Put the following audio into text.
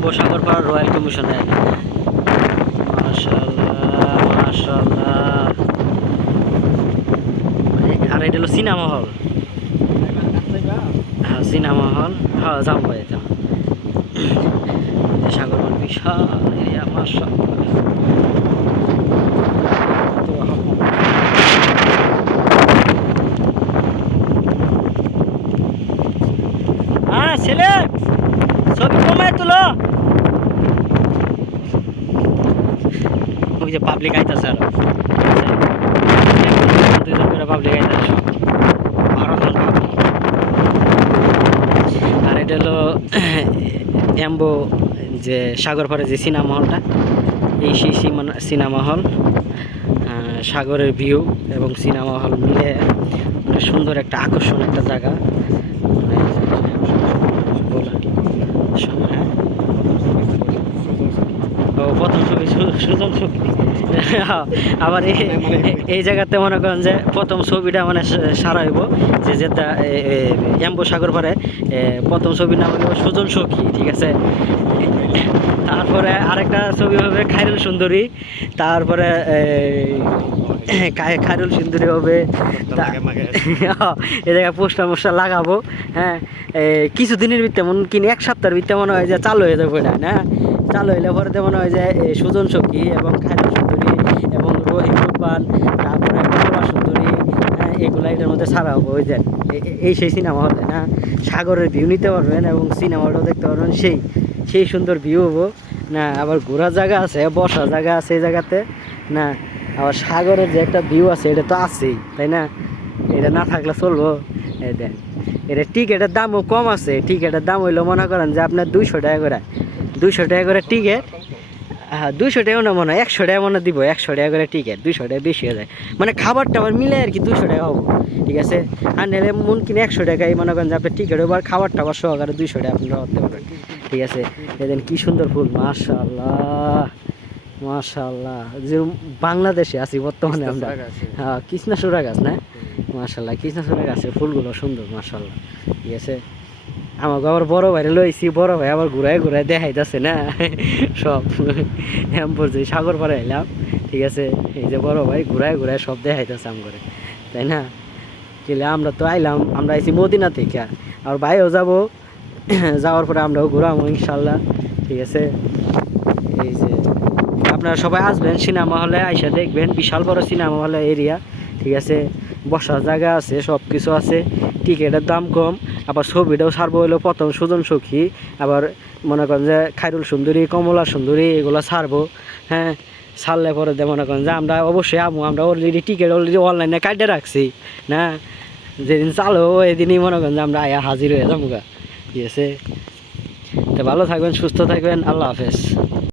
এম্বো Sagarpara royal কমিশনে। মাশাআল্লাহ মাশাআল্লাহ। আর এটা হলো সিনেমা হল। হ্যাঁ সিনেমা হল, হ্যাঁ যাবো এটা সাগরপাড় বিশাল এরিয়া মাশাআল্লাহ। হ্যাঁ ছেলে ছবি কমায় তুলো। ওই যে পাবলিক আইতাছে আরো, দুইজন করে পাবলিক আইতাছে সব 12 জন পাবলিক। আর এটা হলো এম্বো যে সাগরপাড়ে যে সিনেমা হলটা, এই সেই সিনেমা হল। সাগরের ভিউ এবং সিনেমা হল মিলে অনেক সুন্দর একটা আকর্ষণ একটা জায়গা। প্রথম ছবি সুজন ছবি। আবার এই জায়গাতে মনে করেন যে প্রথম ছবিটা মানে সারা হইব যে যেটা এম্বো সাগরপাড়ে প্রথম ছবির নাম হইব সুজন সখী, ঠিক আছে। তারপরে আরেকটা ছবি হবে খায়রুল সুন্দরী, তারপরে খায়রুল সুন্দরী হবে। এই জায়গায় পোস্টার মোস্টার লাগাবো। হ্যাঁ কিছুদিনের ভিতরে মনে কিনে 1 সপ্তাহের ভিতরে মনে হয় যে চালু হয়ে যাবে না, না চালু হইলে পরে মনে হয় যে সুজন সখী এবং খায়রুল সুন্দরী এবং রহিম উদ্বান, তারপরে কমলা সুন্দরী, হ্যাঁ এগুলা এটার মধ্যে ছাড়া হবো। ওই যে এই সেই সিনেমা হলে না সাগরের ভিউ নিতে পারবেন এবং সিনেমাটাও দেখতে পারবেন, সেই সুন্দর ভিউ হবো না। আবার ঘোরার জায়গা আছে, বসার জায়গা আছে এই জায়গাতে না। আবার সাগরের যে একটা ভিউ আছে এটা তো আছেই, তাই না? এটা না থাকলে চলবো? এই দেন, এটা টিকিটের দামও কম আছে। টিকিটের দাম হইলো মনে করেন যে আপনার 200 টাকা করে, 200 টাকা করে টিকিট। হ্যাঁ 200 টাকা না মনে হয় 100 টাকা মনে দিব, 100 টাকা করে টিকিট, 200 টাকা বেশি হয়ে যায়। মানে খাবার টাবার মিলে আর কি 200 টাকা হবো, ঠিক আছে। আর নাহলে মন কিনে 100 টাকাই মনে করেন যে আপনার টিকিট এবার খাবার টাবার সহকারে 200 টাকা আপনারা করতে পারবেন, ঠিক আছে। দেখেন কি সুন্দর ফুল, মাশাআল্লাহ মাশাআল্লাহ। যে বাংলাদেশে আছি বর্তমানে আমরা। হ্যাঁ কৃষ্ণচূড়া গাছ না, মাশাআল্লাহ কৃষ্ণচূড়া গাছের ফুলগুলো সুন্দর মাশাআল্লাহ, ঠিক আছে। আমাকে আবার বড় ভাইরে লইছি, বড় ভাই আবার ঘুরায় ঘুরায় দেখাইতেছে না সব এম্বর যে সাগরপাড়ে এলাম, ঠিক আছে। এই যে বড় ভাই ঘুরায় ঘুরায় সব দেখাইতেছে আম করে, তাই না? গেলে আমরা তো আইলাম, আমরা আইছি মদিনা থেকে, আর ভাইও যাবো, যাওয়ার পরে আমরাও ঘুরাবো ইনশাল্লাহ, ঠিক আছে। এই যে আপনারা সবাই আসবেন সিনেমা হলে, আইসা দেখবেন বিশাল বড় সিনেমা হলে এরিয়া, ঠিক আছে। বসার জায়গা আছে, সব কিছু আছে, টিকিটের দাম কম। আবার ছবিটাও ছাড়বো হইলো প্রথম সুজন সখী, আবার মনে করেন যে খায়রুল সুন্দরী, কমলা সুন্দরী এগুলো ছাড়বো। হ্যাঁ ছাড়লে পরে মনে করেন যে আমরা অবশ্যই আমু, আমরা অলরেডি টিকিট অলরেডি অনলাইনে কাটে রাখছি না। যেদিন চালো এদিনই মনে করেন যে আমরা আয়া হাজির হয়ে যাবো, ঠিক আছে। তো ভালো থাকবেন, সুস্থ থাকবেন, আল্লাহ হাফেজ।